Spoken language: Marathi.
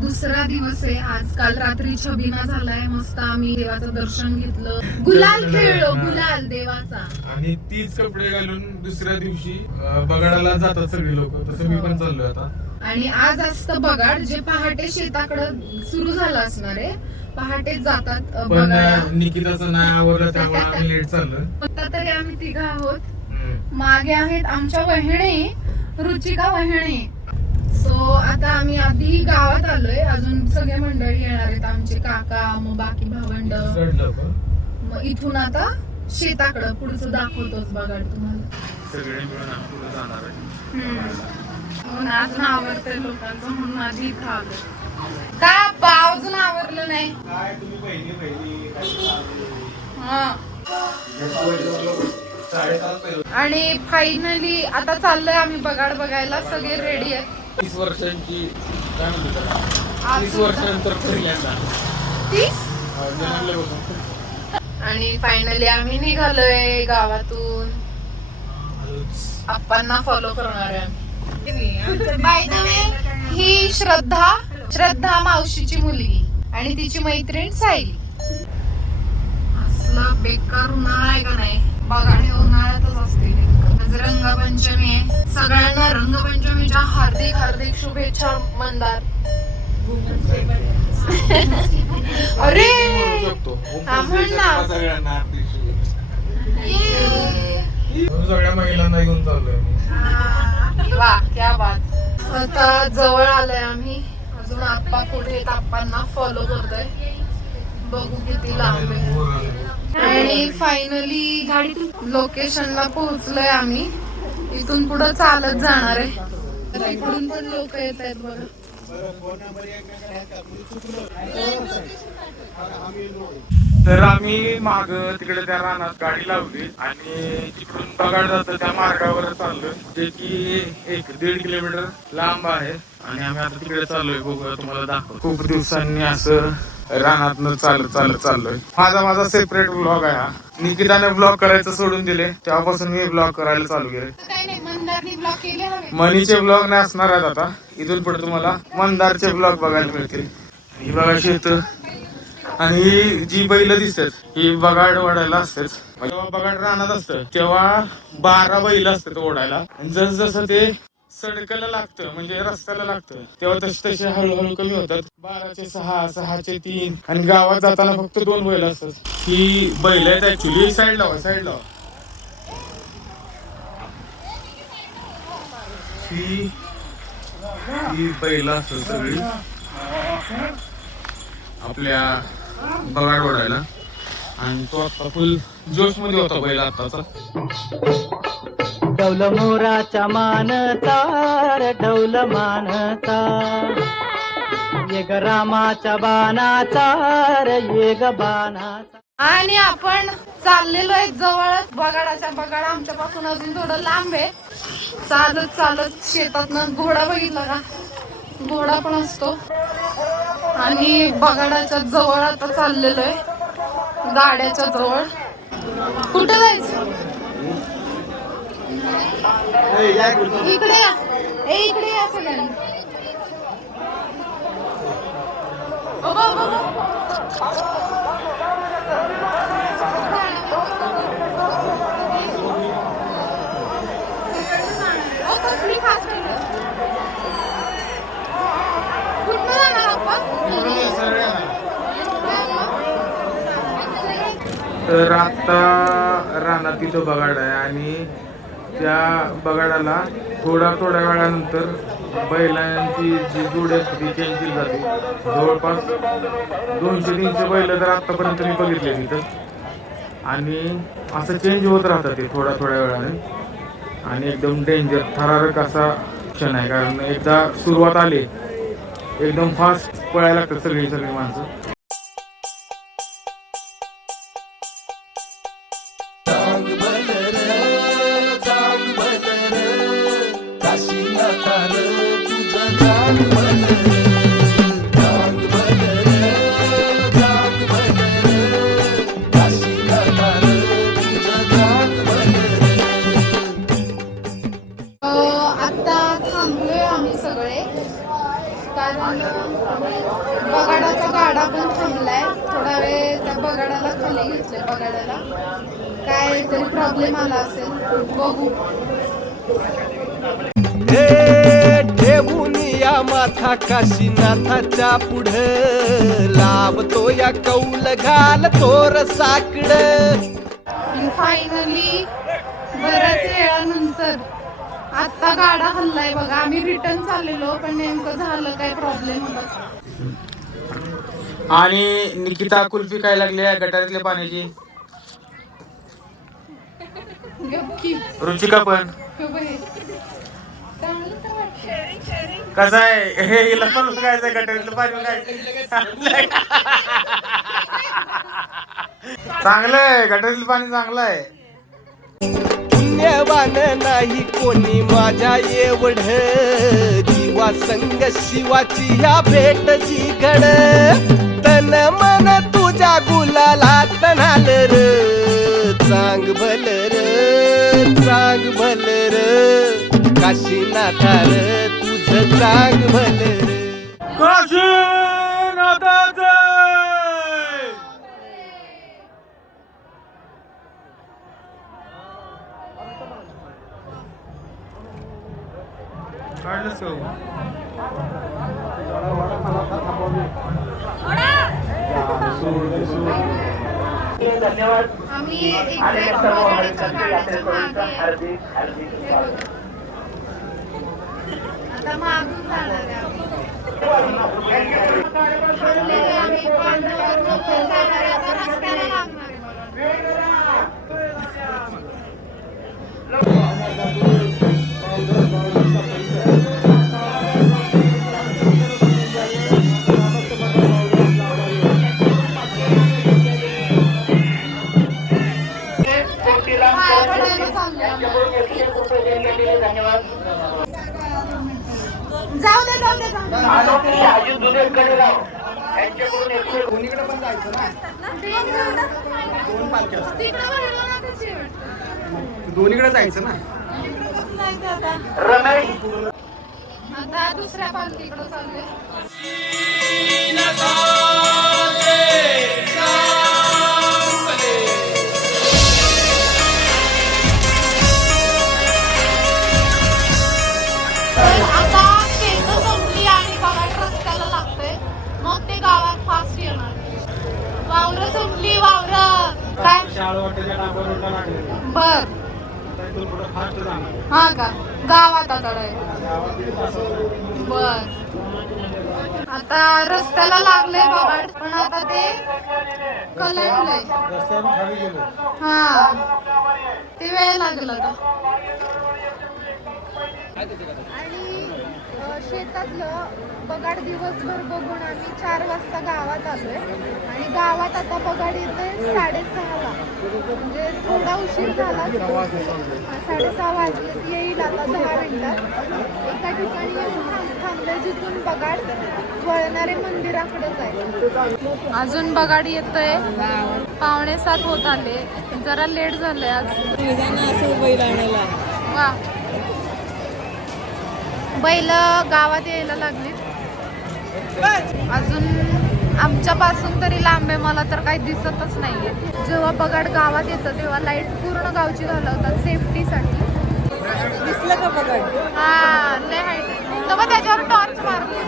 दुसरा दिवस आहे आज. काल रात्री छबिना झालाय मस्त. आम्ही देवाचं दर्शन घेतलं, गुलाल खेळलो, गुलाल देवाचा. आणि तीच कपडे घालून दुसऱ्या दिवशी बगाडाला जातात सगळे लोक. तसं मी पण चाललोय आता. आणि आज असतं बगाड, जे पहाटे शेताकडं सुरू झालं असणार आहे. पहाटेच जातात पण निकिताचं नाही आवडलं त्यामुळे आम्ही लेट चाललोय. आता तरी आम्ही तिघ आहोत. मागे आहेत आमच्या वहिणी, रुचिका वहिणी. सो आता आम्ही आधी गावात आलोय. अजून सगळे मंडळी येणार आहेत, आमचे काका, मग बाकी भावंड. मग इथून आता शेताकडं पुढचं दाखवतोच बघा तुम्हाला. सगळे मिळून आम्ही पुढे जाणार आहे. अजून आवडतंय लोकांचं म्हणून आधी इथं आलो. का अजून आवरलं नाही? काय तुम्ही बहिणी हा. आणि फायनली आता चाललोय आम्ही बगाड बघायला. सगळे रेडी आहेत. 30 वर्षांची काय म्हणतो त्याला, 30 वर्षानंतर पहिल्यांदा 30. आणि फायनली आम्ही निघालोय गावातून. आप्पांना फॉलो करणार आहे. बाय द वे, ही श्रद्धा मावशीची मुलगी आणि तिची मैत्रीण सायली. असला बेकार उन्हाळा आहे का नाही, बघा हे उन्हाळ्यातच असते. आज रंगपंचमी आहे. सगळ्यांना रंगपंचमीच्या हार्दिक हार्दिक शुभेच्छा. मंदार अरे सगळ्या महिलांना घेऊन चाललोय. वा क्या बात. आता जवळ आलोय आम्ही. अजून आप्पा पुढे आहेत, आप्पांना फॉलो करतोय. बघू किती लांब आहे. आणि फायनली गाडीतून लोकेशनला पोहोचलोय आम्ही. इथून पुढे चालत जाणार आहे. इकडून पण लोक येत आहेत बघा. तर आम्ही माग तिकडे त्या रानात गाडी लावली आणि तिकडून बगाड जातं त्या मार्गावर चाललोय, जे की 1-1.5 किलोमीटर लांब आहे. आणि आम्ही आता तिकडे चाललोय. बघूया, तुम्हाला दाखव. खूप दिवसांनी असं रानात चाललोय. माझा सेपरेट ब्लॉग आहे हा. निकिताने ब्लॉग करायचं सोडून दिले, तेव्हापासून मी ब्लॉग करायला चालू केले. मनीचे ब्लॉग नाही असणार आहेत आता. इथून पुढे तुम्हाला मंदारचे ब्लॉग बघायला मिळतील. ही बघा शेत आणि जी बैल दिसतात ही बगाड ओढायला असतात. जेव्हा बगाड रानात असतं तेव्हा 12 बैल असतात ओढायला. आणि जसं ते सडकाला लागतं म्हणजे रस्त्याला लागतं तेव्हा तसे हळूहळू कमी होतात. 12चे 6, 6चे 3 आणि गावात जाताना फक्त 2 बैल असतात. ही बैल आहेत ऍक्च्युली. साईड लावा. ही बैल असतात सगळी आपल्या बगाड ओढायला. आणि तो आता फुल जोश मध्ये होता बैल आताचा. ढौल मोराच्या मानता रे ढौल मानता, ये ग रामाच्या बाणाचा रे ये ग बाणाचा. आणि आपण चाललेलो आहे जवळच बगाडाच्या. बगाड आमच्या पासून अजून थोडं लांब आहे. चालत शेतातनं घोडा बघितला का, घोडा पण असतो. आणि बगाडाच्या जवळ आता चाललेलो आहे, गाड्याच्या जवळ. कुठे जायचं? इकडे या. इकडे या सगळ्यांनी. तर आता रानात तिथं बगाड आहे आणि त्या बगाडाला थोड्या वेळानंतर बैलांची जी जोडी असते ती चेंज केली जाते. जवळपास 200-300 बैल तर आतापर्यंत मी बघितले तिथं. आणि असं चेंज होत राहतं ते थोड्या वेळाने. आणि एकदम डेंजर थरारक असा क्षण आहे, कारण एकदा सुरुवात आली एकदम फास्ट पळायला लागतात सगळी माणसं. आता थांबलोय आम्ही सगळे, कारण बगाडाचा गाडा पण थांबलाय. थोडा वेळ त्या बगाडाला खाली घेतले. बगाडाला काय तरी प्रॉब्लेम आला असेल, बघू. ठेवून या माथा काशीनाथाच्या पुढं लावतो या कौल घाल तोर साकड. फायनली बऱ्याच वेळानंतर आता गाडा हल्लाय बघा. आम्ही रिटर्न चाललेलो पण नेमकं झालं काय प्रॉब्लेम होता. आणि निकिता कुल्फी काय लागली आहे गटारातल्या पाण्याची. गप्पी. रुचिका पण चांगलं तर वाटतं. कसं आहे हे हिला पण बघायचं गटारातलं पाणी काय चांगलं आहे. गटारातलं पाणी चांगलं आहे. पुण्यवान नाही कोणी माझ्या एवढ जीवा संग शिवाची ह्या भेट जी घड. तन मन तुझ्या गुलालात नाल र चांग भल र चांग भल र काशीनाथा र तुझ चांग भल र. आम्ही exact बगाडाच्या गाड्याच्या मागे आहे. आता मागून जाणार आहे आम्ही. थांबलेले आम्ही पांढरवरून वर जाणार आहे. आता रस्त्याला लागणार आहे. पाया पडायला चाललोय आम्ही. जाऊ दे जाऊ दे जाऊ दे. दोन्हीकडे जायचं ना. आता दुसऱ्या पालखीकडे चाललोय. आता शेतं संपली आणि बघा रस्त्याला लागतंय. मग ते गावात फास्ट येणार. वावर संपली वावर काय बर. हा का गावात आता बर. आता रस्त्याला लागलंय बघा पण आता ते कलंडलंय. हा ते वेळ लागला आता. आणि शेतातलं बगाड दिवसभर बघून आम्ही 4 वाजता गावात आलोय. आणि गावात आता बगाड येते 6:30ला. म्हणजे थोडा उशीर झाला. 6:30 वाजले. येईल आता 10 मिनिटात. एका ठिकाणी येऊन थांबलोय जिथून बगाड वळणारे मंदिराकडेच आहे. अजून बगाड येतोय. 6:45 होत आले. जरा लेट झालंय आज. वा बैल गावात यायला लागली. अजून आमच्यापासून तरी लांब आहे. मला तर काही दिसतच नाहीये. जेव्हा बगाड गावात येतं तेव्हा लाईट पूर्ण गावची घालवतात सेफ्टीसाठी. दिसलं का बगाड? हा लय हाईट. तेव्हा त्याच्यावर टॉर्च मारली.